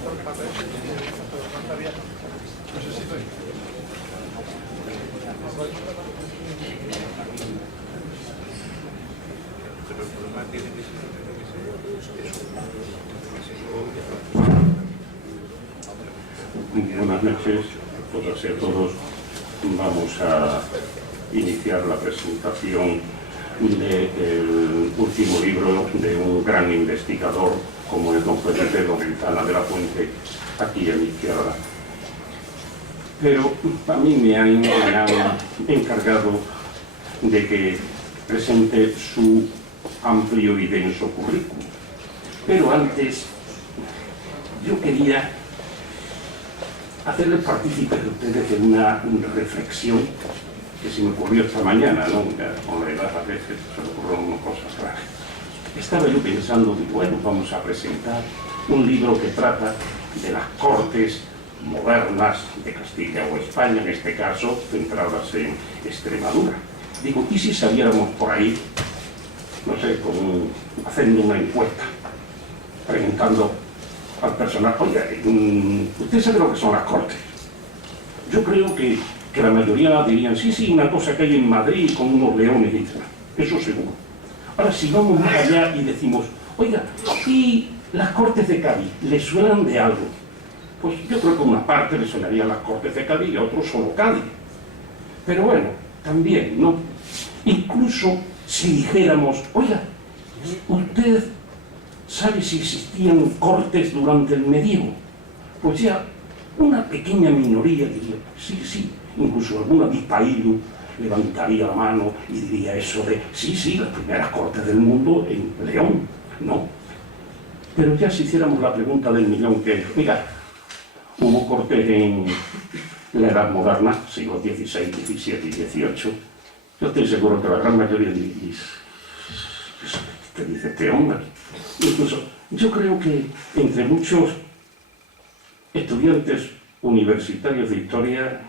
Buenas noches a todas y a todos. Vamos a iniciar la presentación del último libro de un gran investigador como es don Felipe Lorenzana de la Fuente, aquí a mi izquierda. Pero a mí me han encargado de que presente su amplio y denso currículum. Pero antes yo quería hacerles partícipes de ustedes de una reflexión que se me ocurrió esta mañana, ¿no? Con la edad a veces se me ocurren unas cosas raras. Estaba yo pensando, bueno, vamos a presentar un libro que trata de las cortes modernas de Castilla o España, en este caso centradas en Extremadura. Digo, ¿y si saliéramos por ahí, no sé, haciendo una encuesta, preguntando al personal, oiga, ¿usted sabe lo que son las cortes? Yo creo que la mayoría dirían, sí, una cosa que hay en Madrid con unos leones y demás, eso seguro. Ahora, si vamos más allá y decimos, oiga, ¿y las cortes de Cádiz les suenan de algo? Pues yo creo que a una parte le sonarían las cortes de Cádiz y a otros solo Cádiz. Pero bueno, también, ¿no? Incluso si dijéramos, oiga, ¿usted sabe si existían cortes durante el medievo? Pues ya una pequeña minoría diría, sí, incluso alguna dispaílu levantaría la mano y diría eso de, sí, las primeras cortes del mundo en León, ¿no? Pero ya si hiciéramos la pregunta del millón, que, oiga, hubo cortes en la Edad Moderna, siglos XVI, XVII y XVIII, yo estoy seguro que la gran mayoría dice, ¿qué dice este hombre? Incluso, yo creo que entre muchos estudiantes universitarios de historia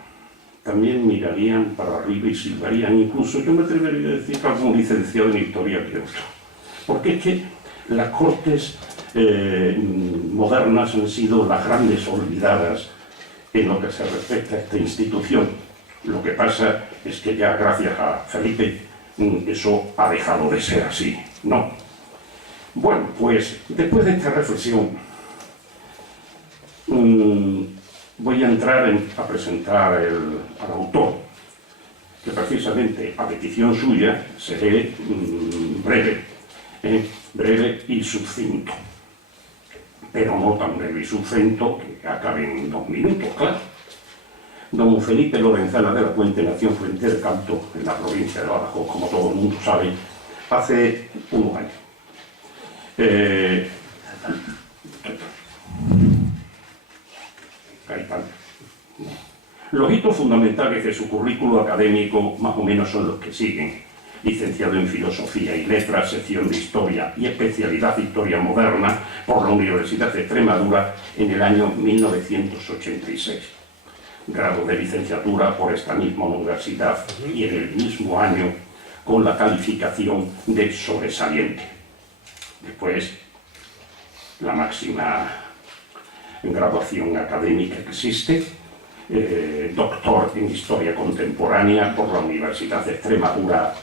también mirarían para arriba y silbarían, incluso yo me atrevería a decir que algún licenciado en historia que otro. Porque es que las cortes modernas han sido las grandes olvidadas en lo que se respecta a esta institución. Lo que pasa es que ya gracias a Felipe eso ha dejado de ser así, ¿no? Bueno, pues después de esta reflexión voy a entrar a presentar al autor, que precisamente a petición suya seré breve y sucinto, pero no tan breve y sucinto que acabe en 2 minutos, claro. Don Felipe Lorenzana de la Fuente nació en Fuente del Canto, en la provincia de Badajoz, como todo el mundo sabe, hace unos años. Los hitos fundamentales de su currículo académico más o menos son los que siguen. Licenciado en Filosofía y Letras, sección de Historia y especialidad de Historia Moderna por la Universidad de Extremadura en el año 1986. Grado de licenciatura por esta misma universidad y en el mismo año con la calificación de sobresaliente. Después, la máxima graduación académica que existe, doctor en Historia Contemporánea por la Universidad de Extremadura,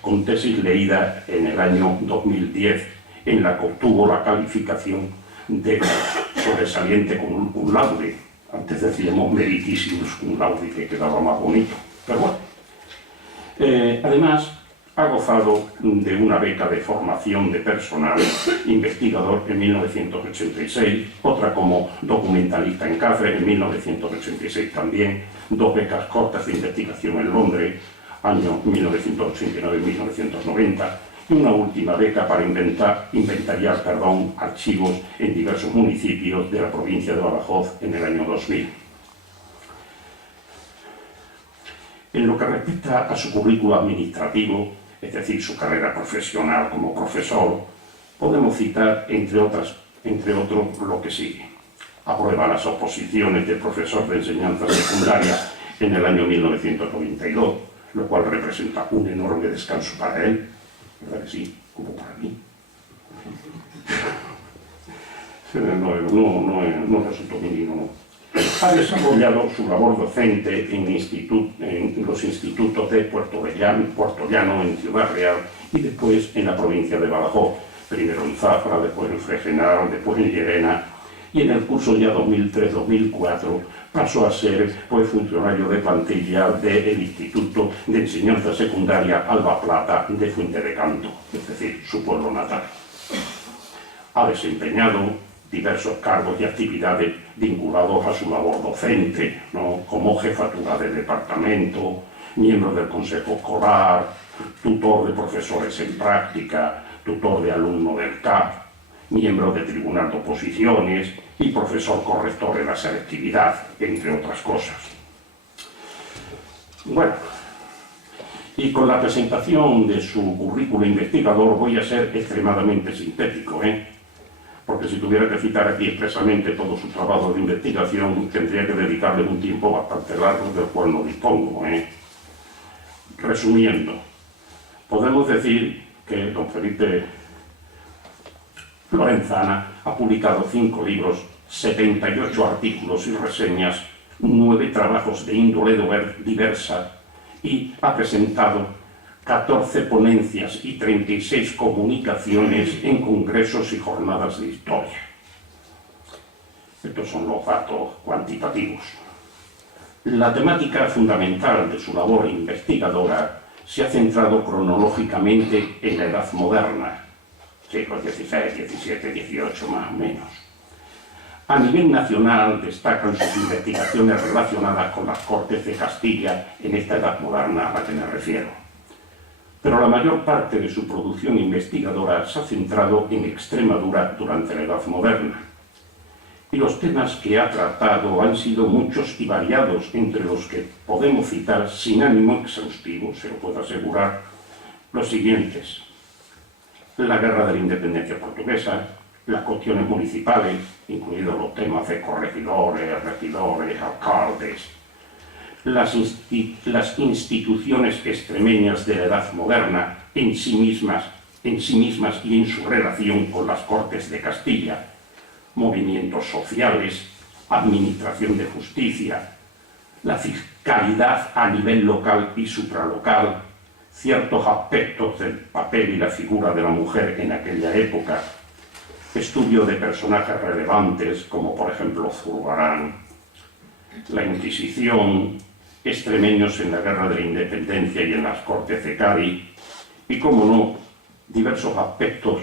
con tesis leída en el año 2010, en la que obtuvo la calificación de sobresaliente con cum laude. Antes decíamos meritísimos cum laude, que quedaba más bonito. Pero bueno, además ha gozado de una beca de formación de personal investigador en 1986, otra como documentalista en Cáceres en 1986 también, 2 becas cortas de investigación en Londres, años 1989 y 1990, y una última beca para inventariar archivos en diversos municipios de la provincia de Badajoz en el año 2000. En lo que respecta a su currículo administrativo, es decir, su carrera profesional como profesor, podemos citar, entre otros, lo que sigue. Aprueba las oposiciones de profesor de enseñanza secundaria en el año 1992, lo cual representa un enorme descanso para él, ¿verdad que sí? Como para mí. no resultó mínimo, no. Ha desarrollado su labor docente en los institutos de Puerto Llano, en Ciudad Real, y después en la provincia de Badajoz, primero en Zafra, después en Fregenal, después en Llerena, y en el curso ya 2003-2004 pasó a ser funcionario de plantilla del Instituto de Enseñanza Secundaria Alba Plata de Fuente de Canto, es decir, su pueblo natal. Ha desempeñado diversos cargos y actividades vinculados a su labor docente, ¿no? Como jefatura de departamento, miembro del consejo escolar, tutor de profesores en práctica, tutor de alumno del CAP, miembro del Tribunal de Oposiciones y profesor corrector en la selectividad, entre otras cosas. Bueno, y con la presentación de su currículo investigador voy a ser extremadamente sintético, porque si tuviera que citar aquí expresamente todo su trabajo de investigación, tendría que dedicarle un tiempo bastante largo del cual no dispongo. Resumiendo, podemos decir que don Felipe Lorenzana ha publicado 5 libros, 78 artículos y reseñas, 9 trabajos de índole diversa y ha presentado 14 ponencias y 36 comunicaciones en congresos y jornadas de historia. Estos son los datos cuantitativos. La temática fundamental de su labor investigadora se ha centrado cronológicamente en la Edad Moderna, siglos XVI, XVII, XVIII más o menos. A nivel nacional destacan sus investigaciones relacionadas con las Cortes de Castilla en esta Edad Moderna a la que me refiero. Pero la mayor parte de su producción investigadora se ha centrado en Extremadura durante la Edad Moderna. Y los temas que ha tratado han sido muchos y variados, entre los que podemos citar, sin ánimo exhaustivo, se lo puedo asegurar, los siguientes: la Guerra de la Independencia Portuguesa, las cuestiones municipales, incluidos los temas de corregidores, regidores, alcaldes, las instituciones extremeñas de la Edad Moderna en sí mismas y en su relación con las Cortes de Castilla, movimientos sociales, administración de justicia, la fiscalidad a nivel local y supralocal, ciertos aspectos del papel y la figura de la mujer en aquella época, estudio de personajes relevantes como por ejemplo Zurbarán, la Inquisición, extremeños en la Guerra de la Independencia y en las Cortes de Cádiz, y, como no, diversos aspectos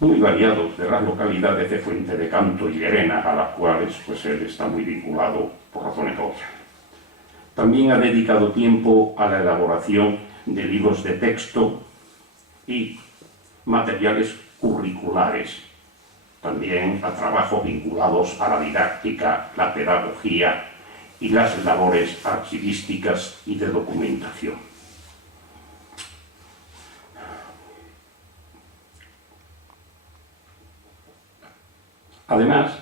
muy variados de las localidades de Fuente de Canto y Llerena, a las cuales él está muy vinculado por razones obvias. También ha dedicado tiempo a la elaboración de libros de texto y materiales curriculares, también a trabajos vinculados a la didáctica, la pedagogía y las labores archivísticas y de documentación. Además,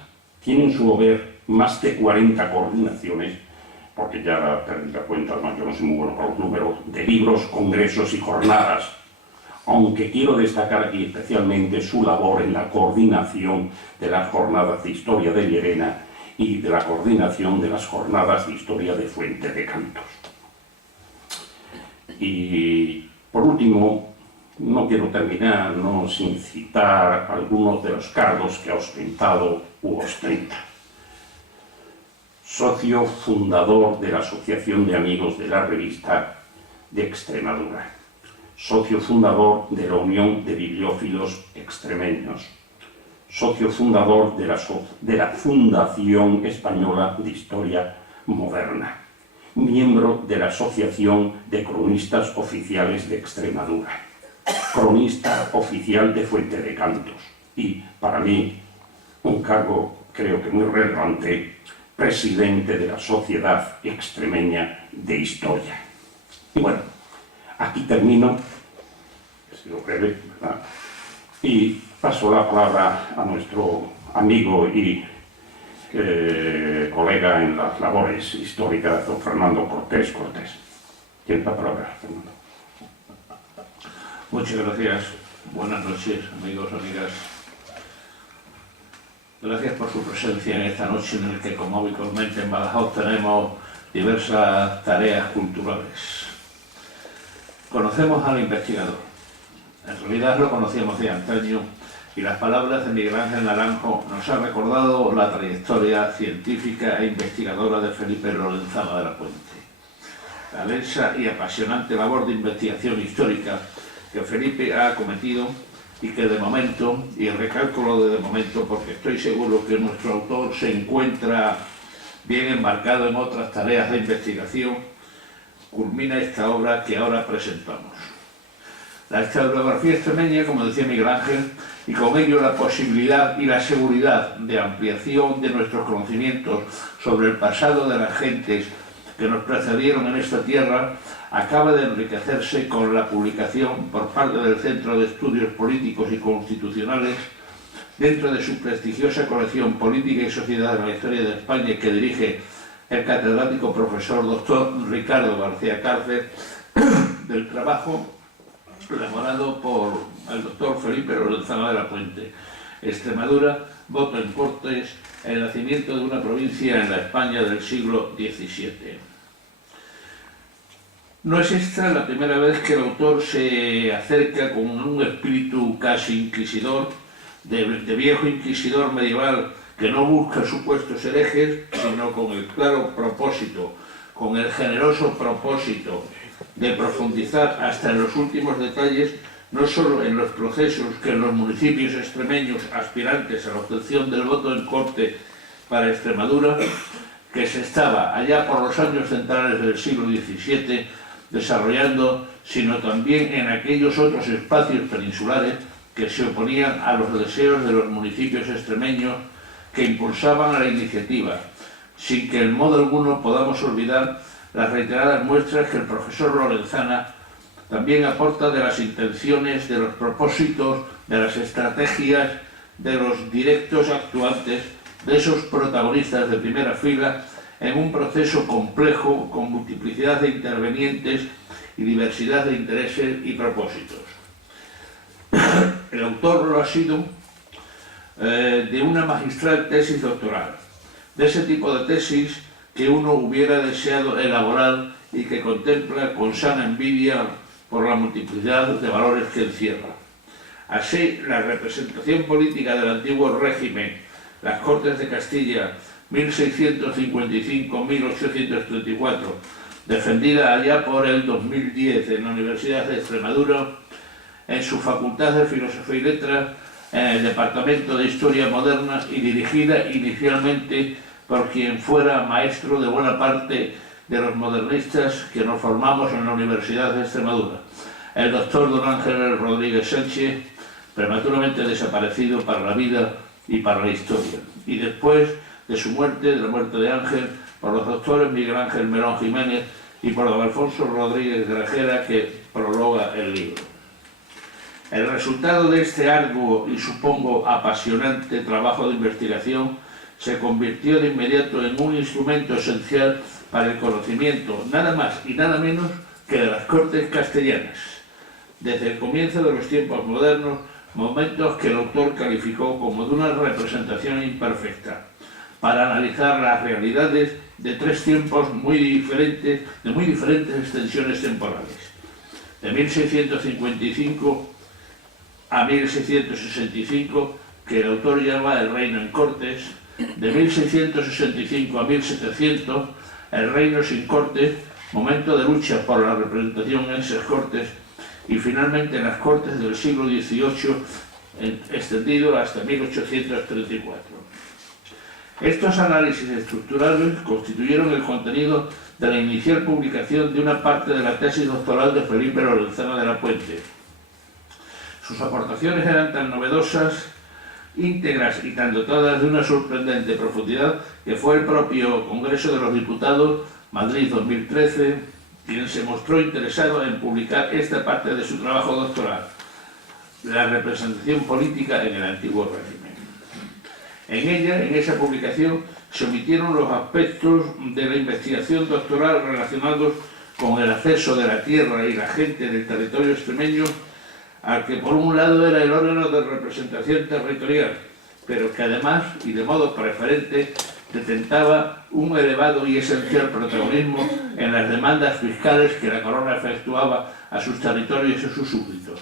tiene en su haber más de 40 coordinaciones, porque ya perdí la cuenta, además yo no soy muy bueno para los números, de libros, congresos y jornadas, aunque quiero destacar aquí especialmente su labor en la coordinación de las jornadas de historia de Llerena y de la coordinación de las jornadas de historia de Fuente de Cantos. Y por último, no quiero terminar sin citar algunos de los cargos que ha ostentado u ostenta. Socio fundador de la Asociación de Amigos de la Revista de Extremadura. Socio fundador de la Unión de Bibliófilos Extremeños. Socio fundador de la Fundación Española de Historia Moderna. Miembro de la Asociación de Cronistas Oficiales de Extremadura. Cronista oficial de Fuente de Cantos. Y, para mí, un cargo creo que muy relevante, presidente de la Sociedad Extremeña de Historia. Y bueno, aquí termino, he sido breve, ¿verdad? Y paso la palabra a nuestro amigo y colega en las labores históricas, don Fernando Cortés Cortés. Tiene la palabra, Fernando. Muchas gracias. Buenas noches, amigos, amigas. Gracias por su presencia en esta noche en la que, como habitualmente en Badajoz, tenemos diversas tareas culturales. Conocemos al investigador. En realidad lo conocíamos de antaño y las palabras de Miguel Ángel Naranjo nos han recordado la trayectoria científica e investigadora de Felipe Lorenzana de la Puente. La densa y apasionante labor de investigación histórica que Felipe ha acometido y que de momento, y recalco lo de momento porque estoy seguro que nuestro autor se encuentra bien embarcado en otras tareas de investigación, culmina esta obra que ahora presentamos. La historiografía extremeña, como decía Miguel Ángel, y con ello la posibilidad y la seguridad de ampliación de nuestros conocimientos sobre el pasado de las gentes que nos precedieron en esta tierra, acaba de enriquecerse con la publicación por parte del Centro de Estudios Políticos y Constitucionales, dentro de su prestigiosa colección Política y Sociedad en la Historia de España, que dirige el catedrático profesor doctor Ricardo García Cárcer, del trabajo elaborado por el doctor Felipe Lorenzana de la Puente. Extremadura, voto en Cortes, el nacimiento de una provincia en la España del siglo XVII. No es esta la primera vez que el autor se acerca con un espíritu casi inquisidor, de viejo inquisidor medieval que no busca supuestos herejes, sino con el claro propósito, con el generoso propósito de profundizar hasta en los últimos detalles, no solo en los procesos que en los municipios extremeños aspirantes a la obtención del voto en corte para Extremadura, que se estaba allá por los años centrales del siglo XVII desarrollando, sino también en aquellos otros espacios peninsulares que se oponían a los deseos de los municipios extremeños que impulsaban a la iniciativa, sin que en modo alguno podamos olvidar las reiteradas muestras que el profesor Lorenzana también aporta de las intenciones, de los propósitos, de las estrategias, de los directos actuantes, de esos protagonistas de primera fila en un proceso complejo con multiplicidad de intervenientes y diversidad de intereses y propósitos. El autor lo ha sido de una magistral tesis doctoral, de ese tipo de tesis que uno hubiera deseado elaborar y que contempla con sana envidia por la multiplicidad de valores que encierra. Así, la representación política del antiguo régimen, las Cortes de Castilla, 1655-1834, defendida allá por el 2010 en la Universidad de Extremadura, en su Facultad de Filosofía y Letras, en el Departamento de Historia Moderna y dirigida inicialmente por quien fuera maestro de buena parte de los modernistas que nos formamos en la Universidad de Extremadura, el doctor don Ángel Rodríguez Sánchez, prematuramente desaparecido para la vida y para la historia, y después de su muerte, de la muerte de Ángel, por los doctores Miguel Ángel Melón Jiménez y por don Alfonso Rodríguez Grajera, que prologa el libro. El resultado de este arduo y supongo apasionante trabajo de investigación se convirtió de inmediato en un instrumento esencial para el conocimiento, nada más y nada menos que de las Cortes castellanas, desde el comienzo de los tiempos modernos, momentos que el autor calificó como de una representación imperfecta, para analizar las realidades de tres tiempos muy diferentes, de muy diferentes extensiones temporales, de 1655 a 1665, que el autor llama el reino en Cortes, de 1665 a 1700, el reino sin Cortes, momento de lucha por la representación en esas Cortes, y finalmente en las Cortes del siglo XVIII, extendido hasta 1834. Estos análisis estructurales constituyeron el contenido de la inicial publicación de una parte de la tesis doctoral de Felipe Lorenzana de la Puente. Sus aportaciones eran tan novedosas, íntegras y tan dotadas de una sorprendente profundidad que fue el propio Congreso de los Diputados, Madrid 2013, quien se mostró interesado en publicar esta parte de su trabajo doctoral, la representación política en el antiguo régimen. En ella, en esa publicación, se omitieron los aspectos de la investigación doctoral relacionados con el acceso de la tierra y la gente del territorio extremeño, al que por un lado era el órgano de representación territorial, pero que además, y de modo preferente, detentaba un elevado y esencial protagonismo en las demandas fiscales que la corona efectuaba a sus territorios y a sus súbditos.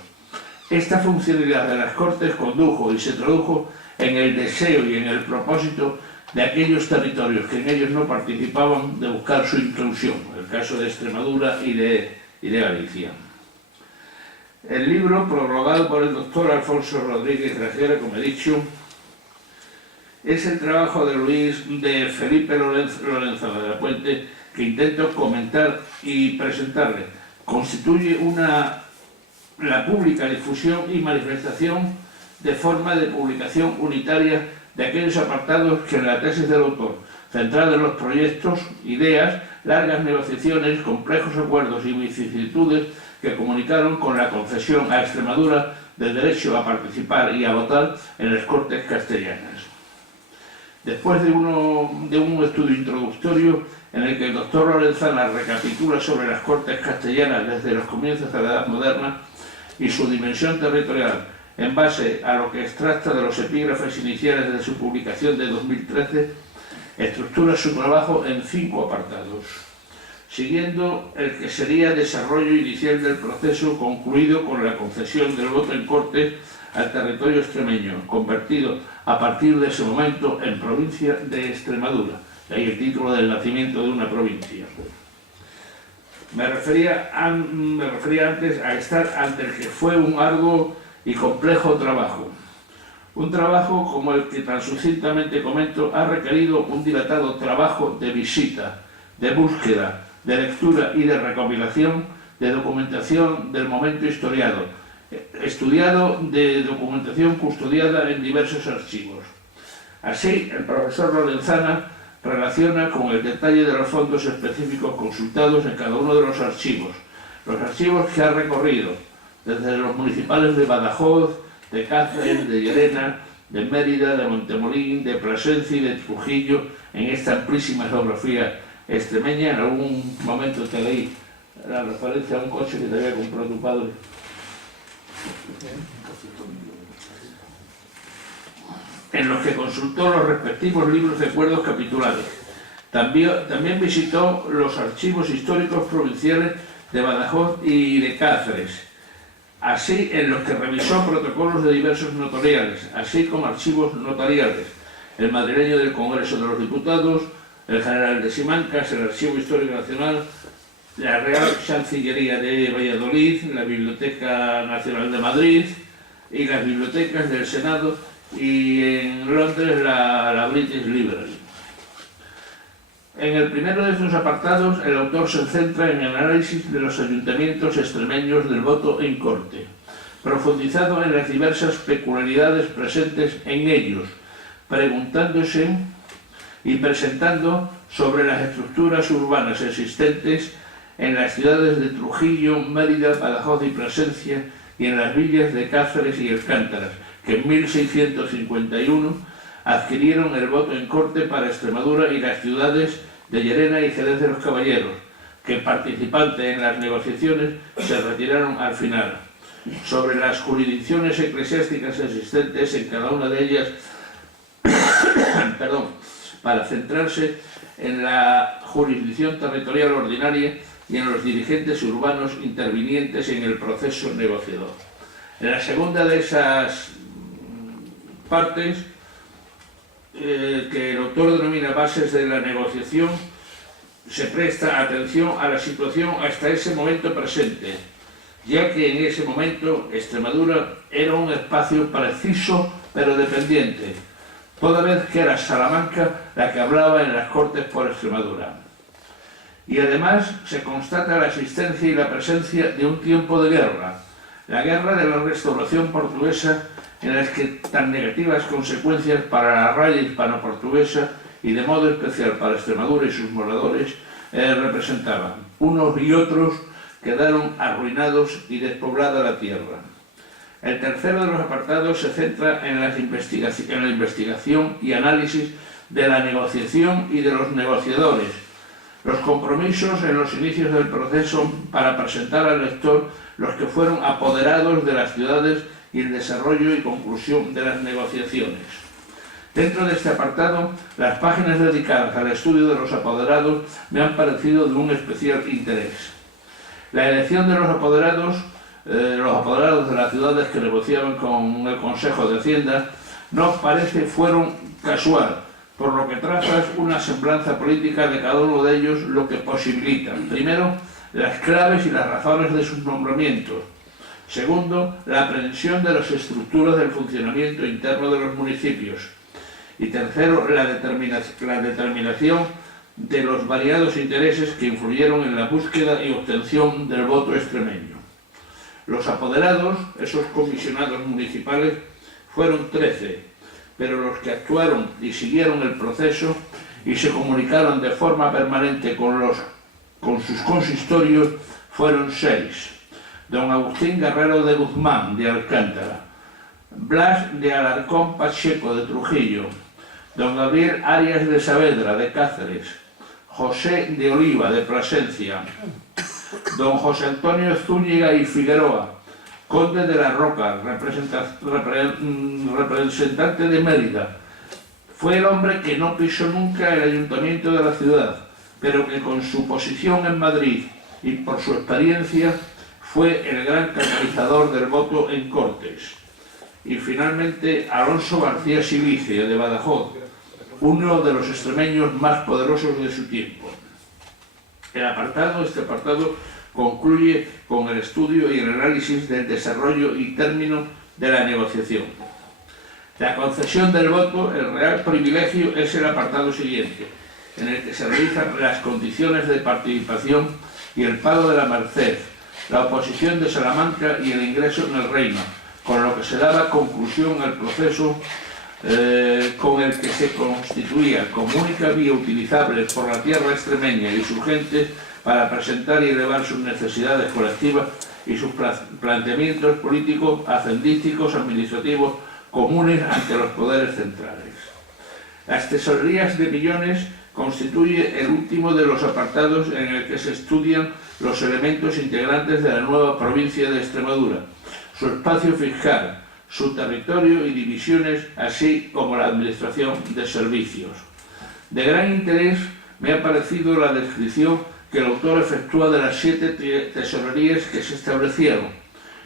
Esta funcionalidad de las Cortes condujo y se tradujo en el deseo y en el propósito de aquellos territorios que en ellos no participaban de buscar su inclusión, el caso de Extremadura y de Galicia. El libro, prologado por el doctor Alfonso Rodríguez Grajera, como he dicho, es el trabajo de Felipe Lorenzana de la Puente, que intento comentar y presentarle. Constituye la pública difusión y manifestación de forma de publicación unitaria de aquellos apartados que en la tesis del autor, centrada en los proyectos, ideas, largas negociaciones, complejos acuerdos y vicisitudes que comunicaron con la concesión a Extremadura del derecho a participar y a votar en las Cortes castellanas. Después de un estudio introductorio en el que el doctor Lorenzana recapitula sobre las Cortes castellanas desde los comienzos de la Edad Moderna y su dimensión territorial, en base a lo que extracta de los epígrafes iniciales de su publicación de 2013, estructura su trabajo en 5 apartados, siguiendo el que sería desarrollo inicial del proceso concluido con la concesión del voto en Cortes al territorio extremeño, convertido a partir de ese momento en provincia de Extremadura, de ahí el título del nacimiento de una provincia. Me refería antes a estar ante el que fue un arduo y complejo trabajo. Un trabajo como el que tan sucintamente comento ha requerido un dilatado trabajo de visita, de búsqueda, de lectura y de recopilación de documentación del momento historiado, estudiado de documentación custodiada en diversos archivos. Así, el profesor Lorenzana relaciona con el detalle de los fondos específicos consultados en cada uno de los archivos que ha recorrido, desde los municipales de Badajoz, de Cáceres, de Llerena, de Mérida, de Montemolín, de Plasencia y de Trujillo, en esta amplísima geografía extremeña. En algún momento te leí la referencia a un coche que te había comprado tu padre. En los que consultó los respectivos libros de acuerdos capitulares. También visitó los archivos históricos provinciales de Badajoz y de Cáceres, así en los que revisó protocolos de diversos notariales, así como archivos notariales, el madrileño del Congreso de los Diputados, el General de Simancas, el Archivo Histórico Nacional, la Real Chancillería de Valladolid, la Biblioteca Nacional de Madrid y las bibliotecas del Senado, y en Londres la British Library. En el primero de estos apartados, el autor se centra en el análisis de los ayuntamientos extremeños del voto en corte, profundizado en las diversas peculiaridades presentes en ellos, preguntándose y presentando sobre las estructuras urbanas existentes en las ciudades de Trujillo, Mérida, Badajoz y Plasencia, y en las villas de Cáceres y Alcántaras, que en 1651 adquirieron el voto en corte para Extremadura, y las ciudades de Llerena y Jerez de los Caballeros, que participantes en las negociaciones se retiraron al final. Sobre las jurisdicciones eclesiásticas existentes en cada una de ellas, para centrarse en la jurisdicción territorial ordinaria y en los dirigentes urbanos intervinientes en el proceso negociador. En la segunda de esas partes, que el autor denomina bases de la negociación, se presta atención a la situación hasta ese momento presente, ya que en ese momento Extremadura era un espacio preciso pero dependiente, toda vez que era Salamanca la que hablaba en las Cortes por Extremadura. Y además se constata la existencia y la presencia de un tiempo de guerra, la guerra de la restauración portuguesa, en las que tan negativas consecuencias para la raya hispano-portuguesa y de modo especial para Extremadura y sus moradores representaban. Unos y otros quedaron arruinados y despoblada la tierra. El tercero de los apartados se centra en la investigación y análisis de la negociación y de los negociadores, los compromisos en los inicios del proceso para presentar al lector los que fueron apoderados de las ciudades y el desarrollo y conclusión de las negociaciones. Dentro de este apartado, las páginas dedicadas al estudio de los apoderados me han parecido de un especial interés. La elección de los apoderados de las ciudades que negociaban con el Consejo de Hacienda, no parece fueron casual, por lo que trazas una semblanza política de cada uno de ellos, lo que posibilita, primero, las claves y las razones de sus nombramientos. Segundo, la aprehensión de las estructuras del funcionamiento interno de los municipios. Y tercero, la determinación de los variados intereses que influyeron en la búsqueda y obtención del voto extremeño. Los apoderados, esos comisionados municipales, fueron 13, pero los que actuaron y siguieron el proceso y se comunicaron de forma permanente con sus consistorios fueron 6. Don Agustín Guerrero de Guzmán, de Alcántara; Blas de Alarcón Pacheco, de Trujillo; don Gabriel Arias de Saavedra, de Cáceres; José de Oliva, de Plasencia; don José Antonio Zúñiga y Figueroa, conde de la Roca, representante de Mérida. Fue el hombre que no pisó nunca el ayuntamiento de la ciudad, pero que con su posición en Madrid y por su experiencia fue el gran catalizador del voto en Cortes. Y finalmente Alonso García Silicio, de Badajoz, uno de los extremeños más poderosos de su tiempo. Este apartado concluye con el estudio y el análisis del desarrollo y término de la negociación. La concesión del voto, el real privilegio, es el apartado siguiente, en el que se realizan las condiciones de participación y el pago de la merced, la oposición de Salamanca y el ingreso en el reino, con lo que se daba conclusión al proceso con el que se constituía como única vía utilizable por la tierra extremeña y sus gentes para presentar y elevar sus necesidades colectivas y sus planteamientos políticos, hacendísticos, administrativos, comunes ante los poderes centrales. Las tesorerías de millones constituye el último de los apartados en el que se estudian los elementos integrantes de la nueva provincia de Extremadura, su espacio fiscal, su territorio y divisiones, así como la administración de servicios. De gran interés me ha parecido la descripción que el autor efectúa de las 7 tesorerías que se establecieron.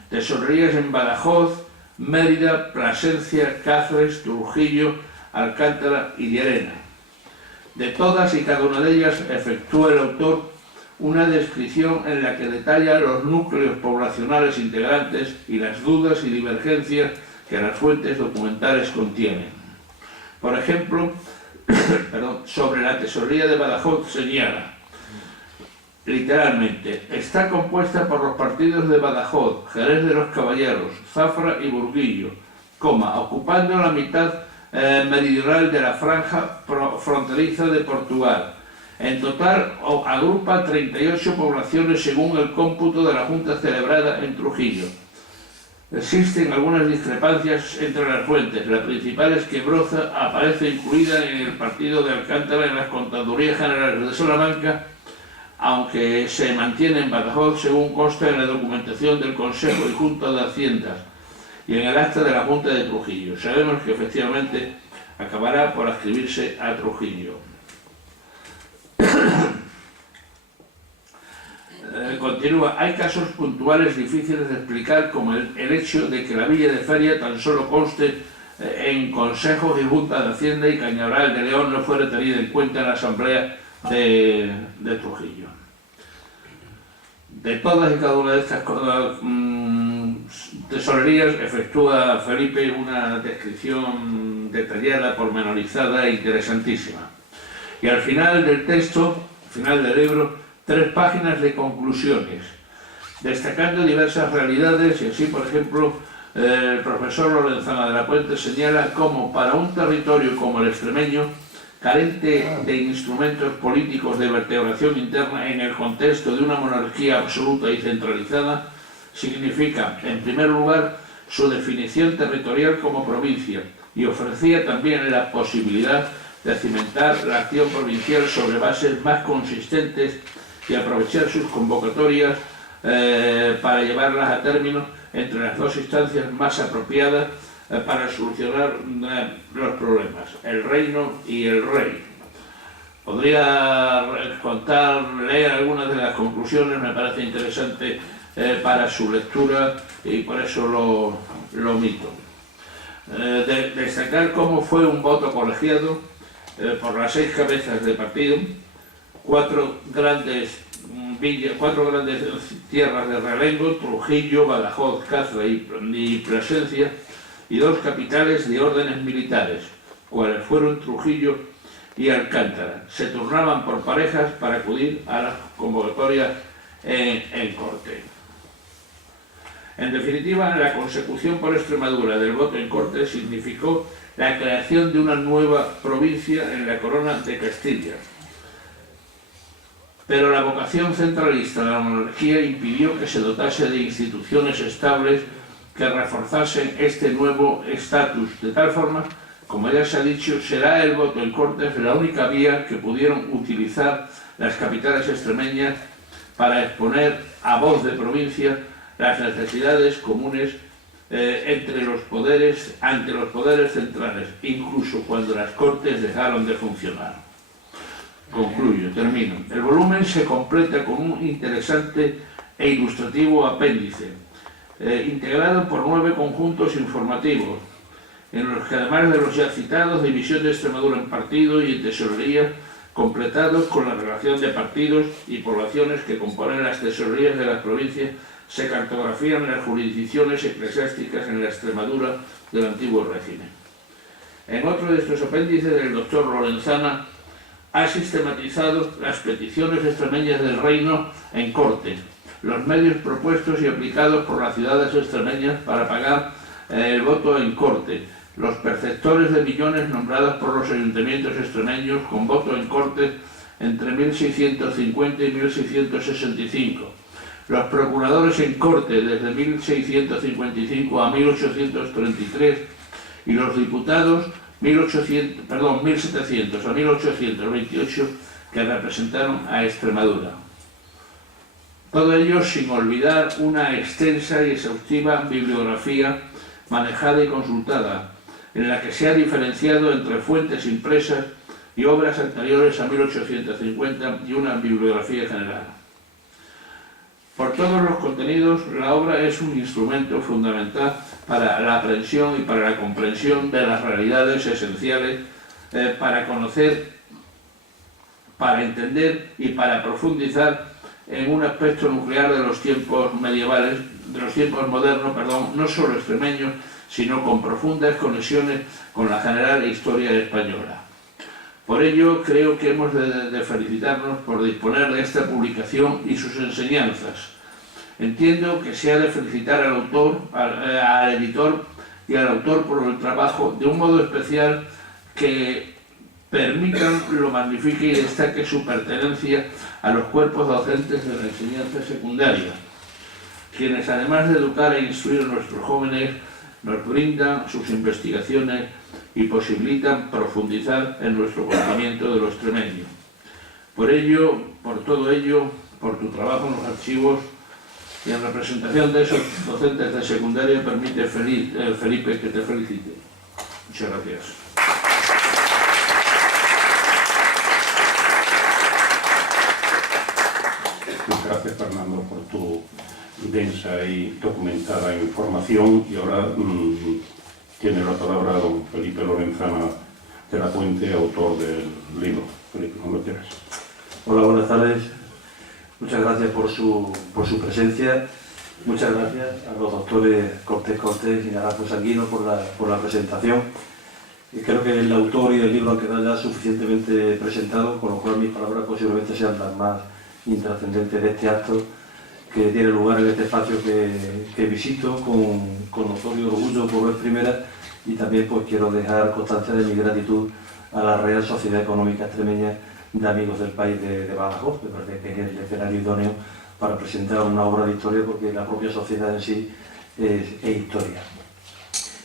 Tesorerías en Badajoz, Mérida, Plasencia, Cáceres, Trujillo, Alcántara y Llerena. De todas y cada una de ellas efectúa el autor una descripción en la que detalla los núcleos poblacionales integrantes y las dudas y divergencias que las fuentes documentales contienen. Por ejemplo, sobre la tesorería de Badajoz señala, literalmente, está compuesta por los partidos de Badajoz, Jerez de los Caballeros, Zafra y Burguillo, ocupando la mitad meridional de la franja fronteriza de Portugal. En total agrupa 38 poblaciones según el cómputo de la Junta celebrada en Trujillo. Existen algunas discrepancias entre las fuentes. La principal es que Broza aparece incluida en el partido de Alcántara en las contadurías generales de Salamanca, aunque se mantiene en Badajoz según consta en la documentación del Consejo y Junta de Haciendas y en el acta de la Junta de Trujillo. Sabemos que efectivamente acabará por adscribirse a Trujillo. Continúa, hay casos puntuales difíciles de explicar, como el hecho de que la villa de Feria tan solo conste en consejos y junta de Hacienda y Cañaveral de León no fuera tenida en cuenta en la asamblea de Trujillo. De todas y cada una de estas tesorerías efectúa Felipe una descripción detallada, pormenorizada e interesantísima. Y al final del texto, al final del libro, 3 páginas de conclusiones, destacando diversas realidades, y así, por ejemplo, el profesor Lorenzana de la Puente señala cómo para un territorio como el extremeño, carente de instrumentos políticos de vertebración interna en el contexto de una monarquía absoluta y centralizada, significa, en primer lugar, su definición territorial como provincia, y ofrecía también la posibilidad de cimentar la acción provincial sobre bases más consistentes y aprovechar sus convocatorias para llevarlas a término entre las 2 instancias más apropiadas para solucionar los problemas, el reino y el rey. Podría leer algunas de las conclusiones, me parece interesante para su lectura y por eso lo omito. Destacar cómo fue un voto colegiado por las 6 cabezas de partido, 4 grandes tierras de realengo, Trujillo, Badajoz, Cazra y Plasencia, y 2 capitales de órdenes militares, cuales fueron Trujillo y Alcántara. Se turnaban por parejas para acudir a las convocatorias en corte. En definitiva, la consecución por Extremadura del voto en corte significó la creación de una nueva provincia en la corona de Castilla. Pero la vocación centralista de la monarquía impidió que se dotase de instituciones estables que reforzasen este nuevo estatus, de tal forma, como ya se ha dicho, será el voto en Cortes la única vía que pudieron utilizar las capitales extremeñas para exponer a voz de provincia las necesidades comunes ante los poderes centrales, incluso cuando las Cortes dejaron de funcionar. Concluyo, termino. El volumen se completa con un interesante e ilustrativo apéndice, integrado por 9 conjuntos informativos, en los que además de los ya citados, división de Extremadura en partido y en tesorería, completados con la relación de partidos y poblaciones que componen las tesorerías de las provincias, se cartografían las jurisdicciones eclesiásticas en la Extremadura del antiguo régimen. En otro de estos apéndices, el doctor Lorenzana ha sistematizado las peticiones extremeñas del reino en corte, los medios propuestos y aplicados por las ciudades extremeñas para pagar el voto en corte, los perceptores de millones nombrados por los ayuntamientos extremeños con voto en corte entre 1650 y 1665, los procuradores en corte desde 1655 a 1833 y los diputados 1700 a 1828 que representaron a Extremadura. Todo ello sin olvidar una extensa y exhaustiva bibliografía manejada y consultada, en la que se ha diferenciado entre fuentes impresas y obras anteriores a 1850 y una bibliografía general. Por todos los contenidos, la obra es un instrumento fundamental para la aprehensión y para la comprensión de las realidades esenciales, para conocer, para entender y para profundizar en un aspecto nuclear de los tiempos medievales, de los tiempos modernos, no solo extremeños, sino con profundas conexiones con la general historia española. Por ello, creo que hemos de felicitarnos por disponer de esta publicación y sus enseñanzas. Entiendo que se ha de felicitar al autor, al editor y al autor por el trabajo, de un modo especial que permitan, lo magnifique y destaque su pertenencia a los cuerpos docentes de la enseñanza secundaria, quienes además de educar e instruir a nuestros jóvenes, nos brindan sus investigaciones y posibilitan profundizar en nuestro conocimiento de lo extremeño. Por ello, por todo ello, por tu trabajo en los archivos y en representación de esos docentes de secundaria, permite, Felipe, que te felicite. Muchas gracias. Muchas gracias, Fernando, por tu densa y documentada información. Y ahora tiene la palabra don Felipe Lorenzana de la Puente, autor del libro. Felipe, cuando quieras. Hola, buenas tardes. Muchas gracias por su presencia. Muchas gracias a los doctores Cortés y Naranjo Sanguino por la presentación. Y creo que el autor y el libro han quedado ya suficientemente presentados, con lo cual mis palabras posiblemente sean las más intrascendentes de este acto que tiene lugar en este espacio que visito con notorio orgullo por vez primera, y también pues quiero dejar constancia de mi gratitud a la Real Sociedad Económica Extremeña de Amigos del País de Badajoz. Me parece que es el escenario idóneo para presentar una obra de historia, porque la propia sociedad en sí es historia.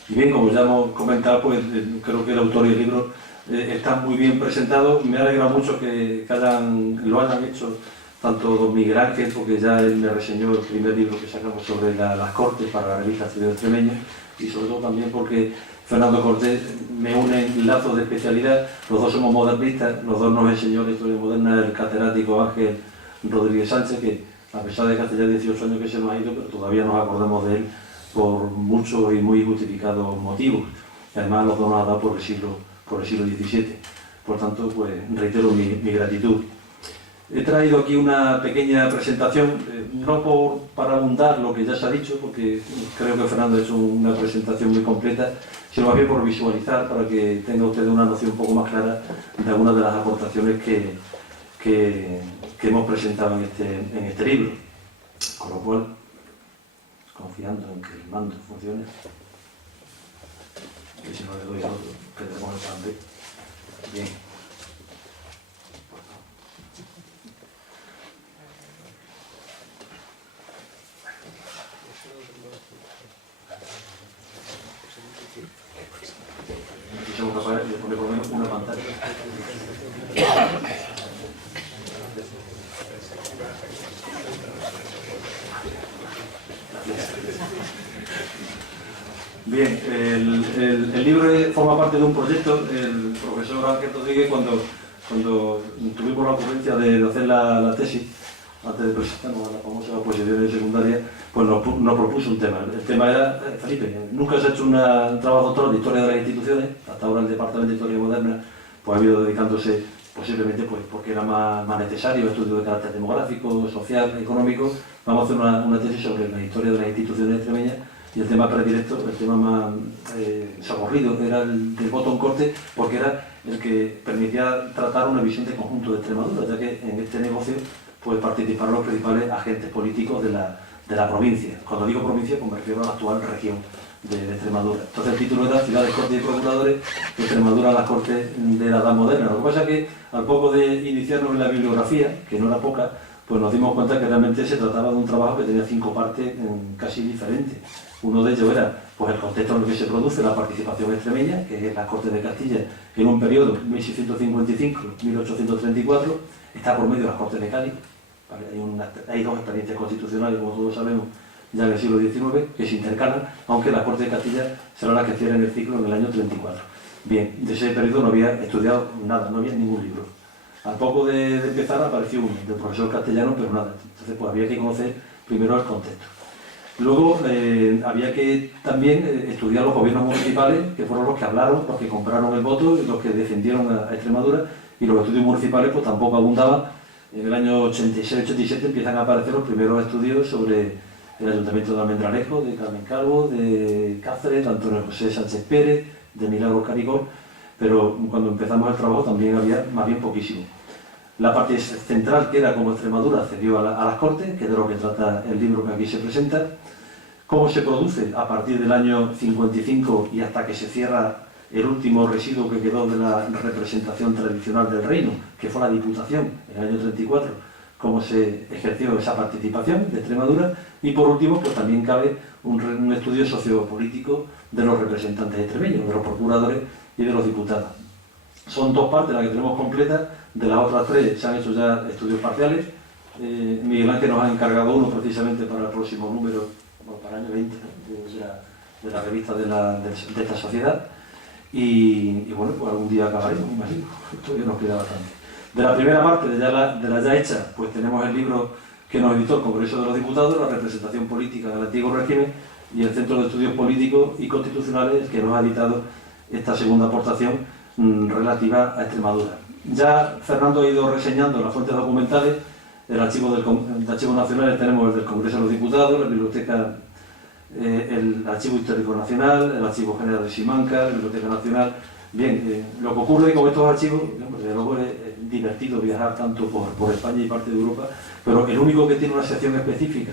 Y bien, como ya hemos comentado, pues creo que el autor y el libro están muy bien presentados. Me alegra mucho que lo hayan hecho tanto don Miguel Ángel, porque ya él me reseñó el primer libro que sacamos sobre las Cortes para la revista Estudios Extremeños, y sobre todo también porque Fernando Cortés me une en lazos de especialidad. Los dos somos modernistas, los dos nos enseñó la historia moderna el catedrático Ángel Rodríguez Sánchez, que a pesar de que hace ya 18 años que se nos ha ido, pero todavía nos acordamos de él por muchos y muy justificados motivos. Y además los dos nos ha dado por el siglo XVII. Por tanto, pues reitero mi gratitud. He traído aquí una pequeña presentación, no para abundar lo que ya se ha dicho, porque creo que Fernando ha hecho una presentación muy completa, sino más bien por visualizar, para que tenga usted una noción un poco más clara de algunas de las aportaciones que hemos presentado en este libro. Con lo cual, confiando en que el mando funcione, y si no le doy a otro, que tenemos el plan B. Bien. Si somos capaces de poner por lo menos una pantalla. Bien, el libro forma parte de un proyecto. El profesor Ángel Rodríguez, cuando tuvimos la ocurrencia de hacer la tesis, antes de presentarnos a la famosa oposición de secundaria, pues nos propuso un tema. El tema era, Felipe, nunca se ha hecho un trabajo doctoral de historia de las instituciones. Hasta ahora el Departamento de Historia Moderna pues, ha ido dedicándose, posiblemente pues, porque era más necesario, estudio de carácter demográfico, social, económico. Vamos a hacer una tesis sobre la historia de las instituciones extremeñas. Y el tema predilecto, el tema más socorrido, era el del voto en corte, porque era el que permitía tratar una visión de conjunto de Extremadura, ya que en este negocio pues, participaron los principales agentes políticos de la provincia. Cuando digo provincia, pues me refiero a la actual región de Extremadura. Entonces el título era Ciudades, Cortes y Procuradores de Extremadura a las Cortes de la Edad Moderna. Lo que pasa es que al poco de iniciarnos en la bibliografía, que no era poca, pues nos dimos cuenta que realmente se trataba de un trabajo que tenía 5 partes casi diferentes. Uno de ellos era pues, el contexto en el que se produce la participación extremeña, que es las Cortes de Castilla, en un periodo 1655-1834, está por medio de las Cortes de Cádiz. Hay 2 experiencias constitucionales, como todos sabemos, ya en el siglo XIX, que se intercalan, aunque las Cortes de Castilla serán las que cierren el ciclo en el año 34. Bien, de ese periodo no había estudiado nada, no había ningún libro. Al poco de empezar apareció uno, del profesor castellano, pero nada. Entonces pues había que conocer primero el contexto. Luego había que también estudiar los gobiernos municipales, que fueron los que hablaron, los que compraron el voto y los que defendieron a Extremadura, y los estudios municipales pues tampoco abundaban. En el año 86-87 empiezan a aparecer los primeros estudios sobre el Ayuntamiento de Almendralejo, de Carmen Calvo, de Cáceres, de Antonio José Sánchez Pérez, de Milagros Carigol, pero cuando empezamos el trabajo también había más bien poquísimo. La parte central, que era como Extremadura cedió a las Cortes, que es de lo que trata el libro que aquí se presenta. Cómo se produce a partir del año 55 y hasta que se cierra el último residuo que quedó de la representación tradicional del reino, que fue la Diputación en el año 34, cómo se ejerció esa participación de Extremadura. Y por último, pues también cabe un estudio sociopolítico de los representantes extremeños, de los procuradores y de los diputados. Son 2 partes las que tenemos completas. De las otras 3 se han hecho ya estudios parciales. Miguel Ángel nos ha encargado uno precisamente para el próximo número, para el año 20, de la revista de esta sociedad. Y bueno, pues algún día acabaremos, me imagino. Todavía nos queda bastante. De la primera parte, de la ya hecha, pues tenemos el libro que nos editó el Congreso de los Diputados, la representación política del antiguo régimen, y el Centro de Estudios Políticos y Constitucionales, que nos ha editado esta segunda aportación relativa a Extremadura. Ya Fernando ha ido reseñando las fuentes documentales. El archivo nacional tenemos el del Congreso de los Diputados, la biblioteca, el Archivo Histórico Nacional, el Archivo General de Simancas, la Biblioteca Nacional. Bien, lo que ocurre con estos archivos, de luego es divertido viajar tanto por España y parte de Europa, pero el único que tiene una sección específica,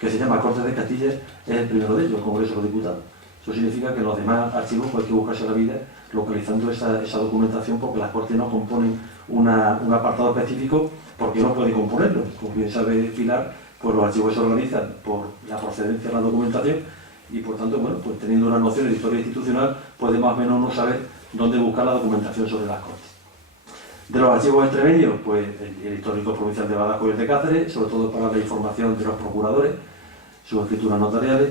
que se llama Cortes de Castilla, es el primero de ellos, el Congreso de los Diputados. Eso significa que los demás archivos pues, hay que buscarse la vida localizando esa documentación, porque las Cortes no componen un apartado específico, porque no puede componerlo. Como bien sabe Pilar, pues los archivos se organizan por la procedencia de la documentación y por tanto, bueno, pues teniendo una noción de historia institucional, puede más o menos uno saber dónde buscar la documentación sobre las Cortes. De los archivos extremeños, pues el histórico provincial de Badajoz y el de Cáceres, sobre todo para la información de los procuradores, sus escrituras notariales.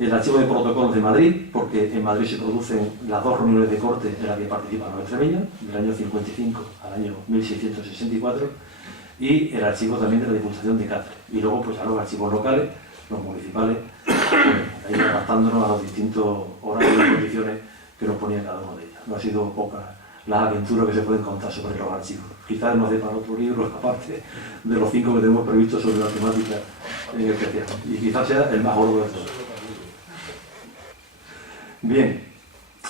el archivo de protocolos de Madrid, porque en Madrid se producen las 2 reuniones de corte en las que participan los extremeños, del año 55 al año 1664, y el archivo también de la Diputación de Cáceres. Y luego pues a los archivos locales, los municipales, pues, ir adaptándonos a los distintos horarios y condiciones que nos ponía cada uno de ellos. No ha sido pocas las aventuras que se pueden contar sobre los archivos. Quizás nos dé para otro libro, aparte de los 5 que tenemos previstos sobre la temática en especial. Y quizás sea el más gordo de todos. Bien,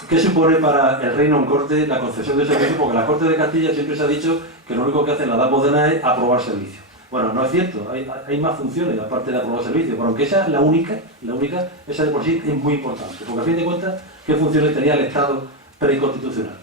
¿qué supone para el reino en corte la concesión de servicio? Porque la Corte de Castilla siempre se ha dicho que lo único que hace en la Edad Moderna es aprobar servicios. Bueno, no es cierto, hay más funciones aparte de aprobar servicios, pero aunque esa es la única, esa de por sí es muy importante, porque a fin de cuentas, ¿qué funciones tenía el Estado preconstitucional?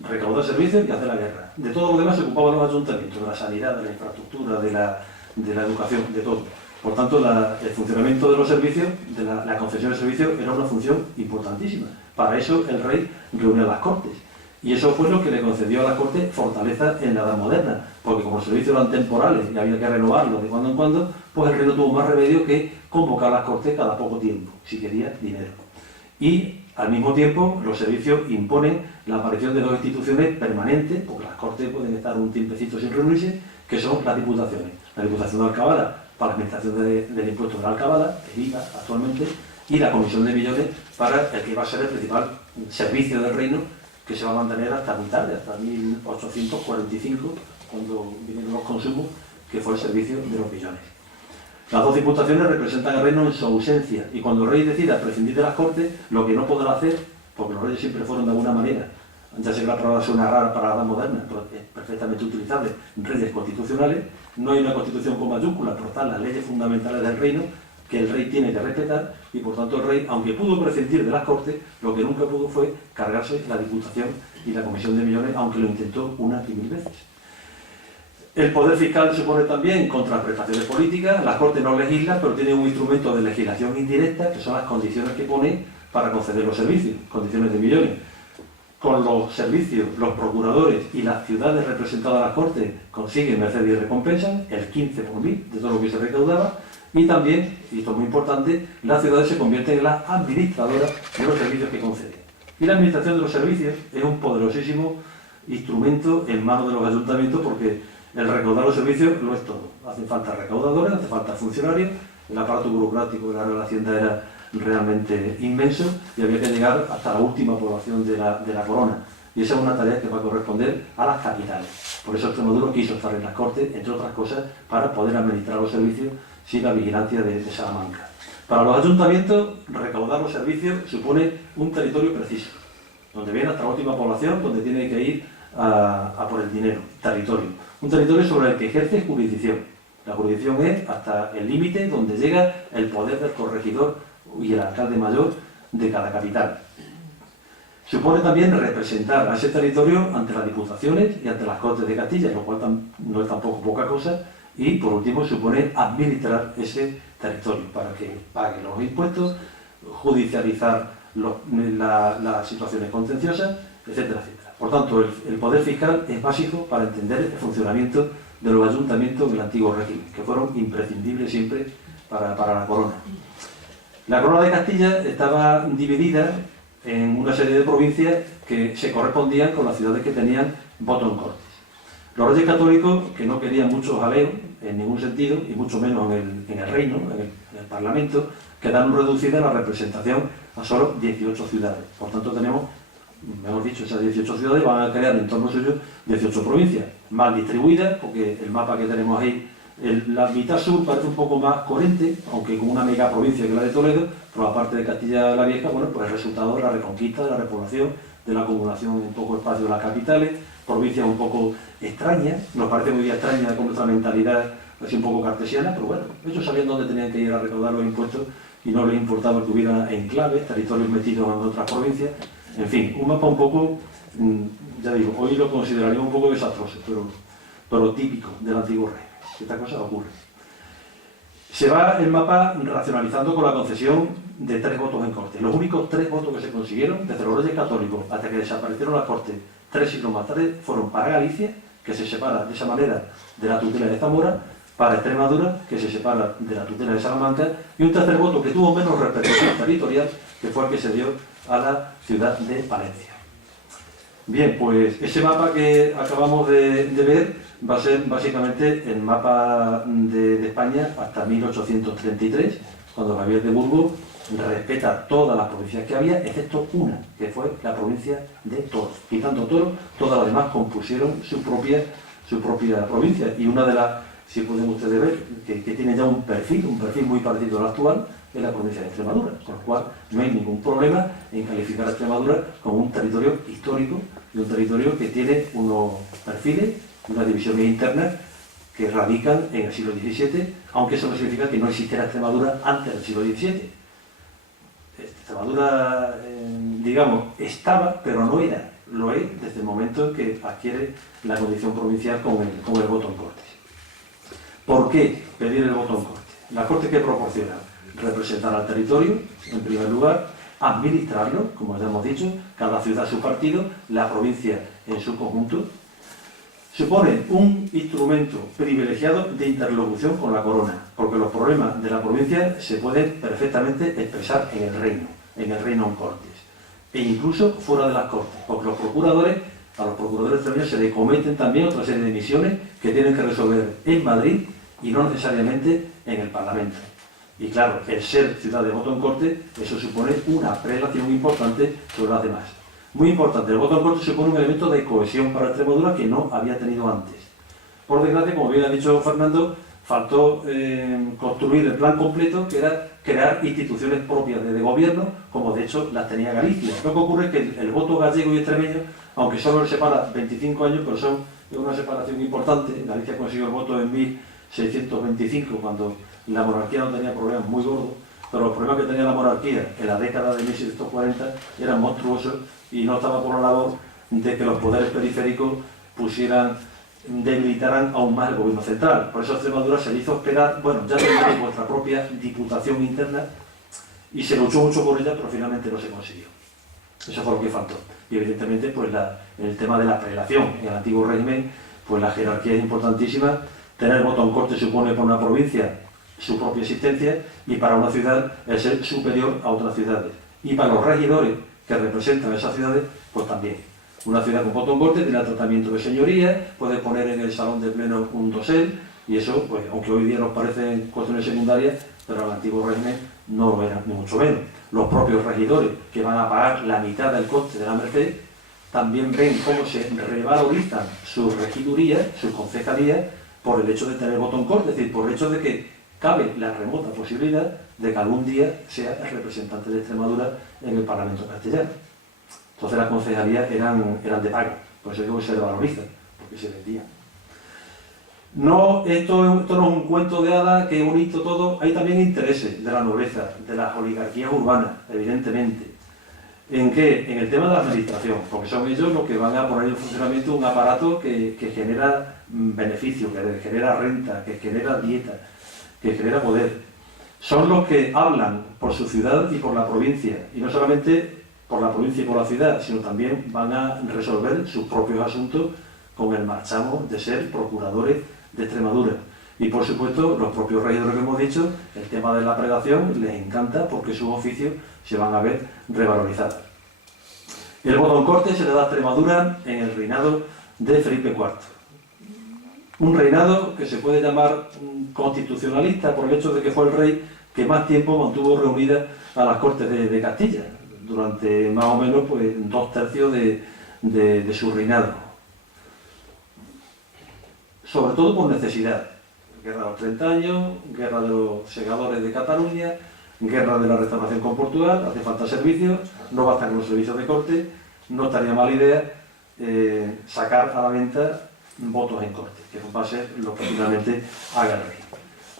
Recaudar servicios y hacer la guerra. De todo lo demás se ocupaban los ayuntamientos, de la sanidad, de la infraestructura, de la educación, de todo. Por tanto, el funcionamiento de los servicios, de la concesión de servicios, era una función importantísima. Para eso el rey reunió las cortes. Y eso fue lo que le concedió a la corte fortaleza en la Edad Moderna, porque como los servicios eran temporales y había que renovarlos de cuando en cuando, pues el rey no tuvo más remedio que convocar a las cortes cada poco tiempo, si quería dinero. Y al mismo tiempo, los servicios imponen la aparición de 2 instituciones permanentes, porque las cortes pueden estar un tiempecito sin reunirse, que son las diputaciones. La Diputación de Alcabala para la administración del impuesto de la Alcabala, el IVA actualmente, y la Comisión de Millones para el que va a ser el principal servicio del reino, que se va a mantener hasta muy tarde, hasta 1845, cuando vinieron los consumos, que fue el servicio de los millones. Las 2 diputaciones representan al reino en su ausencia, y cuando el rey decida prescindir de las cortes, lo que no podrá hacer, porque los reyes siempre fueron de alguna manera, ya sé que la palabra suena rara para la edad moderna, pero es perfectamente utilizable, reyes constitucionales. No hay una constitución con mayúsculas, pero están las leyes fundamentales del reino, que el rey tiene que respetar, y por tanto el rey, aunque pudo prescindir de las cortes, lo que nunca pudo fue cargarse la Diputación y la Comisión de Millones, aunque lo intentó una y 1000 veces. El poder fiscal supone también contraprestaciones políticas. Las cortes no legislan, pero tienen un instrumento de legislación indirecta, que son las condiciones que pone para conceder los servicios, condiciones de millones. Con los servicios, los procuradores y las ciudades representadas a las cortes consiguen merced y recompensan el 15 por 1000 de todo lo que se recaudaba. Y también, y esto es muy importante, las ciudades se convierten en las administradoras de los servicios que conceden. Y la administración de los servicios es un poderosísimo instrumento en manos de los ayuntamientos, porque el recaudar los servicios lo es todo. Hacen falta recaudadores, hace falta funcionarios, el aparato burocrático de la Real Hacienda era realmente inmenso y había que llegar hasta la última población de la corona. Y esa es una tarea que va a corresponder a las capitales. Por eso Extremadura quiso estar en las Cortes, entre otras cosas, para poder administrar los servicios sin la vigilancia de Salamanca. Para los ayuntamientos, recaudar los servicios supone un territorio preciso, donde viene hasta la última población, donde tiene que ir a por el dinero, territorio. Un territorio sobre el que ejerce jurisdicción. La jurisdicción es hasta el límite donde llega el poder del corregidor y el alcalde mayor de cada capital. Supone también representar a ese territorio ante las diputaciones y ante las Cortes de Castilla, lo cual no es tampoco poca cosa. Y por último supone administrar ese territorio para que paguen los impuestos, judicializar las situaciones contenciosas, etcétera, etcétera. Por tanto, el poder fiscal es básico para entender el funcionamiento de los ayuntamientos del antiguo régimen, que fueron imprescindibles siempre para la corona. La corona de Castilla estaba dividida en una serie de provincias que se correspondían con las ciudades que tenían voto en cortes. Los reyes católicos, que no querían muchos jaleos en ningún sentido, y mucho menos en el reino, en el parlamento, quedaron reducidas la representación a solo 18 ciudades. Por tanto, tenemos, mejor dicho, esas 18 ciudades van a crear en torno suyo 18 provincias, mal distribuidas, porque el mapa que tenemos ahí, la mitad sur parece un poco más coherente, aunque con una mega provincia que la de Toledo, pero la parte de Castilla la Vieja, bueno, pues es resultado de la reconquista, de la repoblación, de la acumulación en poco espacio de las capitales, provincias un poco extrañas, nos parece muy extraña con nuestra mentalidad así un poco cartesiana, pero bueno, ellos sabían dónde tenían que ir a recaudar los impuestos y no les importaba que hubiera enclaves, territorios metidos en otras provincias, en fin, un mapa un poco, ya digo, hoy lo consideraría un poco desastroso, pero típico del antiguo régimen. Esta cosa ocurre. Se va el mapa racionalizando con la concesión de 3 votos en corte. Los únicos 3 votos que se consiguieron, desde los reyes católicos hasta que desaparecieron las cortes 3 siglos más tarde, fueron para Galicia, que se separa de esa manera de la tutela de Zamora, para Extremadura, que se separa de la tutela de Salamanca, y un tercer voto que tuvo menos repercusión territorial, que fue el que se dio a la ciudad de Palencia. Bien, pues ese mapa que acabamos de ver va a ser básicamente el mapa de España hasta 1833, cuando Javier de Burgos respeta todas las provincias que había, excepto una, que fue la provincia de Toros. Quitando Toros, todas las demás compusieron su propia provincia. Y una de las, si pueden ustedes ver, que tiene ya un perfil muy parecido al actual, es la provincia de Extremadura, con lo cual no hay ningún problema en calificar a Extremadura como un territorio histórico y un territorio que tiene unos perfiles, unas divisiones internas que radican en el siglo XVII, aunque eso no significa que no existiera Extremadura antes del siglo XVII. Extremadura, digamos, estaba, pero no era. Lo es desde el momento en que adquiere la condición provincial con el voto en Cortes. ¿Por qué pedir el voto en Cortes? Las Cortes que proporcionan representar al territorio, en primer lugar, administrarlo, como ya hemos dicho, cada ciudad su partido, la provincia en su conjunto, supone un instrumento privilegiado de interlocución con la corona, porque los problemas de la provincia se pueden perfectamente expresar en el reino en Cortes, e incluso fuera de las Cortes, porque a los procuradores extranjeros se les cometen también otra serie de misiones que tienen que resolver en Madrid y no necesariamente en el Parlamento. Y claro, el ser ciudad de voto en Cortes, eso supone una prelación importante sobre las demás. Muy importante, el voto en Cortes supone un elemento de cohesión para Extremadura que no había tenido antes. Por desgracia, como bien ha dicho Fernando, faltó construir el plan completo, que era crear instituciones propias de gobierno, como de hecho las tenía Galicia. Lo que ocurre es que el voto gallego y extremeño, aunque solo le separa 25 años, pero son una separación importante. Galicia consiguió el voto en 1625, cuando la monarquía no tenía problemas muy gordos, pero los problemas que tenía la monarquía en la década de 1640 eran monstruosos y no estaba por la labor de que los poderes periféricos debilitaran aún más el gobierno central. Por eso Extremadura se le hizo esperar, bueno, ya teníamos vuestra propia diputación interna y se luchó mucho por ella, pero finalmente no se consiguió. Eso fue lo que faltó. Y evidentemente, pues el tema de la prelación en el antiguo régimen, pues la jerarquía es importantísima. Tener voto en Cortes supone para una provincia su propia existencia y para una ciudad el ser superior a otras ciudades. Y para los regidores que representan esas ciudades, pues también. Una ciudad con voto en Cortes tiene el tratamiento de señoría, puede poner en el salón de pleno un dosel, y eso, pues, aunque hoy día nos parecen cuestiones secundarias, pero en el antiguo régimen no lo eran, ni mucho menos. Los propios regidores, que van a pagar la mitad del coste de la merced, también ven cómo se revalorizan sus regidurías, sus concejalías, por el hecho de tener voto en Cortes, es decir, por el hecho de que cabe la remota posibilidad de que algún día sea el representante de Extremadura en el Parlamento castellano. Entonces las concejalías eran de pago, por eso digo que se revalorizan, porque se vendían. No, esto no es un cuento de hadas, que bonito todo. Hay también intereses de la nobleza, de las oligarquías urbanas, evidentemente. ¿En qué? En el tema de la administración, porque son ellos los que van a poner en funcionamiento un aparato que genera beneficio, que genera renta, que genera dieta, que genera poder. Son los que hablan por su ciudad y por la provincia, y no solamente por la provincia y por la ciudad, sino también van a resolver sus propios asuntos con el marchamo de ser procuradores de Extremadura. Y por supuesto, los propios regidores que hemos dicho, el tema de la predación les encanta porque sus oficios se van a ver revalorizados. El voto en Cortes se le da a Extremadura en el reinado de Felipe IV. Un reinado que se puede llamar constitucionalista por el hecho de que fue el rey que más tiempo mantuvo reunidas a las Cortes de Castilla, durante más o menos pues, 2/3 de su reinado. Sobre todo por necesidad. Guerra de los 30 años, guerra de los segadores de Cataluña, guerra de la restauración con Portugal, hace falta servicios, no bastan con los servicios de corte, no estaría mala idea sacar a la venta votos en corte, que va a ser lo que finalmente haga el rey.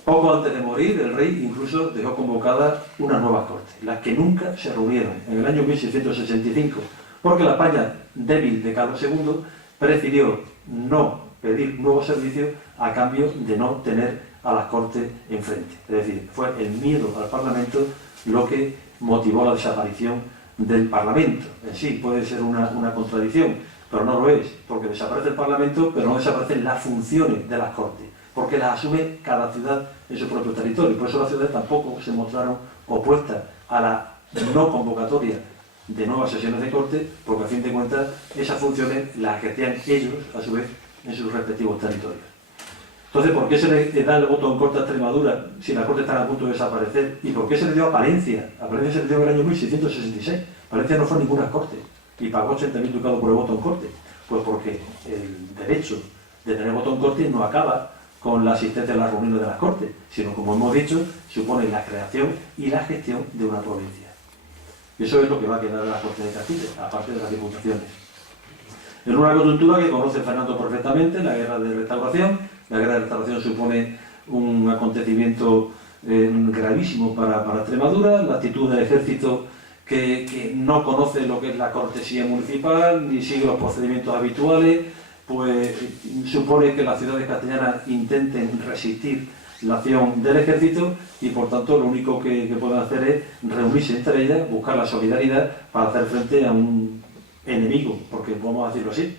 Poco antes de morir, el rey incluso dejó convocadas unas nuevas cortes, las que nunca se reunieron en el año 1665, porque la España débil de Carlos II prefirió no pedir nuevos servicios a cambio de no tener a las Cortes enfrente. Es decir, fue el miedo al Parlamento lo que motivó la desaparición del Parlamento. En sí puede ser una contradicción, pero no lo es, porque desaparece el Parlamento, pero no desaparecen las funciones de las Cortes. porque las asume cada ciudad en su propio territorio. Por eso las ciudades tampoco se mostraron opuestas a la no convocatoria de nuevas sesiones de corte, porque a fin de cuentas esas funciones las ejercían ellos, a su vez, en sus respectivos territorios. Entonces, ¿por qué se le da el voto en corte a Extremadura si la corte está a punto de desaparecer? ¿Y por qué se le dio a Palencia? A Palencia se le dio en el año 1666. Palencia no fue a ninguna corte y pagó 80.000 ducados por el voto en corte. Pues porque el derecho de tener voto en corte no acaba con la asistencia a las reuniones de las cortes, sino, como hemos dicho, supone la creación y la gestión de una provincia. Y eso es lo que va a quedar de las Cortes de Castilla, aparte de las diputaciones. En una coyuntura que conoce Fernando perfectamente, la Guerra de Restauración. La Guerra de Restauración supone un acontecimiento gravísimo para Extremadura, la actitud del ejército que no conoce lo que es la cortesía municipal, ni sigue los procedimientos habituales, pues supone que las ciudades castellanas intenten resistir la acción del ejército y por tanto lo único que pueden hacer es reunirse entre ellas, buscar la solidaridad para hacer frente a un enemigo, porque vamos a decirlo así,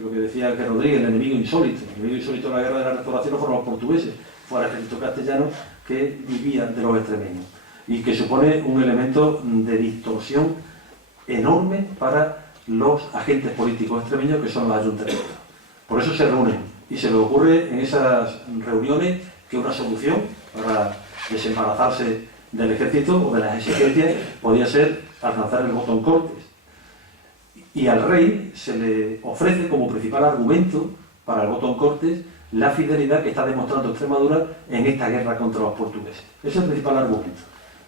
lo que decía que Rodríguez, el enemigo insólito. El enemigo insólito de la Guerra de la Restauración no fueron los portugueses, fue el ejército castellano que vivía de los extremeños y que supone un elemento de distorsión enorme para los agentes políticos extremeños que son los ayuntamientos. Por eso se reúnen y se le ocurre en esas reuniones que una solución para desembarazarse del ejército o de las exigencias podía ser alcanzar el voto en Cortes. Y al rey se le ofrece como principal argumento para el voto en Cortes la fidelidad que está demostrando Extremadura en esta guerra contra los portugueses. Ese es el principal argumento.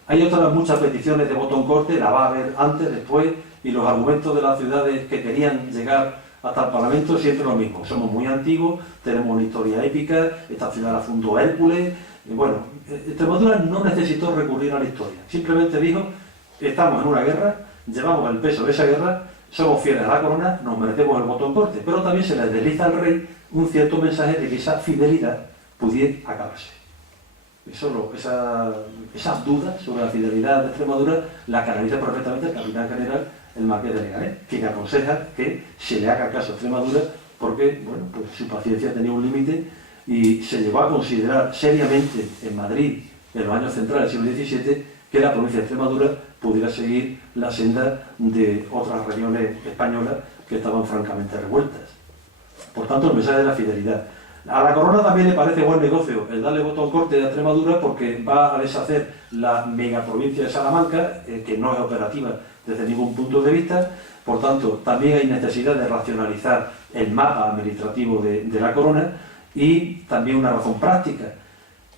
Hay otras muchas peticiones de voto en Cortes, la va a haber antes, después, y los argumentos de las ciudades que querían llegar hasta el Parlamento siempre lo mismo. Somos muy antiguos, tenemos una historia épica, esta ciudad la fundó Hércules. Y bueno, Extremadura no necesitó recurrir a la historia. Simplemente dijo, estamos en una guerra, llevamos el peso de esa guerra, somos fieles a la corona, nos merecemos el voto en corte. Pero también se le desliza al rey un cierto mensaje de que esa fidelidad pudiera acabarse. Esas dudas sobre la fidelidad de Extremadura la canaliza perfectamente el capitán general, el marqués de Leganés, quien aconseja que se le haga caso a Extremadura porque bueno, pues su paciencia tenía un límite y se llegó a considerar seriamente en Madrid, en los años centrales del siglo XVII, que la provincia de Extremadura pudiera seguir la senda de otras regiones españolas que estaban francamente revueltas. Por tanto, el mensaje de la fidelidad. A la corona también le parece buen negocio el darle voto en corte de Extremadura porque va a deshacer la megaprovincia de Salamanca, que no es operativa desde ningún punto de vista. Por tanto, también hay necesidad de racionalizar el mapa administrativo de la corona y también una razón práctica.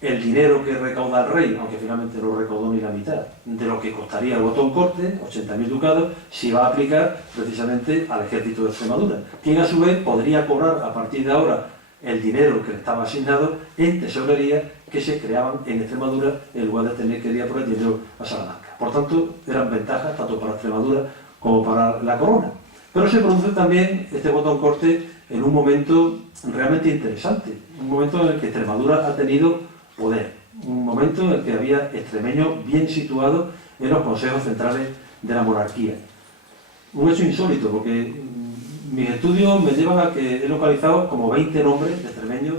El dinero que recauda el rey, aunque finalmente no recaudó ni la mitad de lo que costaría el voto en corte, 80.000 ducados, se va a aplicar precisamente al ejército de Extremadura, quien a su vez podría cobrar a partir de ahora el dinero que le estaba asignado en tesorería que se creaban en Extremadura en lugar de tener que ir a por el dinero a Salamanca. Por tanto, eran ventajas tanto para Extremadura como para la corona. Pero se produce también este voto en corte en un momento realmente interesante, un momento en el que Extremadura ha tenido poder, un momento en el que había extremeños bien situados en los consejos centrales de la monarquía. Un hecho insólito, porque mis estudios me llevan a que he localizado como 20 nombres de extremeños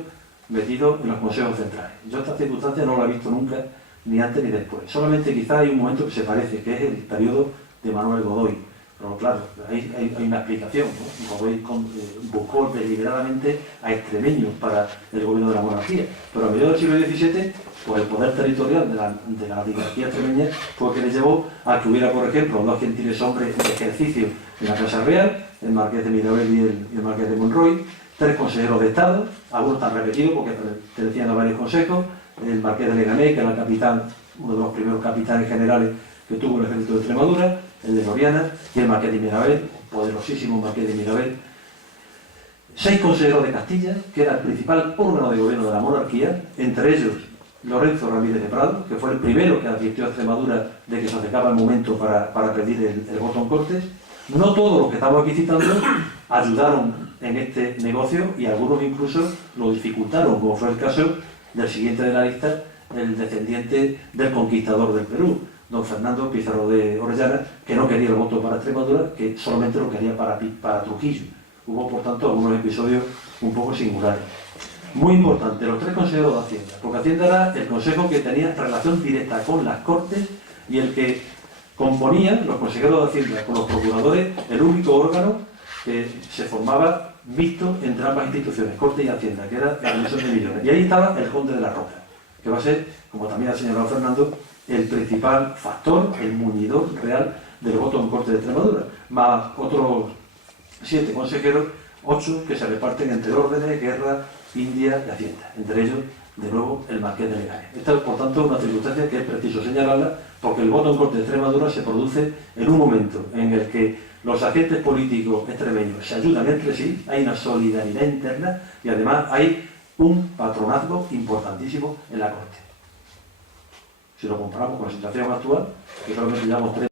metidos en los consejos centrales. Yo esta circunstancia no la he visto nunca, ni antes ni después. Solamente quizá hay un momento que se parece, que es el periodo de Manuel Godoy. Pero claro, hay una explicación, ¿no? Godoy buscó deliberadamente a extremeños para el gobierno de la monarquía. Pero a mediados del siglo XVII, pues el poder territorial de la dinastía extremeña fue que le llevó a que hubiera, por ejemplo, dos gentiles hombres de ejercicio en la Casa Real, el marqués de Mirabel y el marqués de Monroy, 3 consejeros de Estado, algunos tan repetidos porque pertenecían a varios consejos, el marqués de Leganés, que era el capitán, uno de los primeros capitanes generales que tuvo el ejército de Extremadura, el de Loriana, y el marqués de Mirabel, poderosísimo marqués de Mirabel. 6 consejeros de Castilla, que era el principal órgano de gobierno de la monarquía, entre ellos Lorenzo Ramírez de Prado, que fue el primero que advirtió a Extremadura de que se acercaba el momento para pedir el voto en Cortes. No todos los que estamos aquí citando ayudaron en este negocio y algunos incluso lo dificultaron, como fue el caso del siguiente de la lista, el descendiente del conquistador del Perú, don Fernando Pizarro de Orellana, que no quería el voto para Extremadura, que solamente lo quería para Trujillo. Hubo, por tanto, algunos episodios un poco singulares. muy importante, los 3 consejeros de Hacienda, porque Hacienda era el consejo que tenía relación directa con las Cortes y el que componía, los consejeros de Hacienda con los procuradores, el único órgano que se formaba mixto entre ambas instituciones, Corte y Hacienda, que era la Comisión de Millones. Y ahí estaba el Conde de la Roca, que va a ser, como también ha señalado Fernando, el principal factor, el muñidor real del voto en Corte de Extremadura, más otros 7 consejeros, 8 que se reparten entre órdenes, guerra, India y Hacienda, entre ellos, de nuevo, el Marqués de Leganes. Esta es, por tanto, una circunstancia que es preciso señalarla, porque el voto en Corte de Extremadura se produce en un momento en el que los agentes políticos extremeños se ayudan entre sí, hay una solidaridad interna y además hay un patronazgo importantísimo en la Corte. Si lo comparamos con la situación actual, que solamente llevamos 3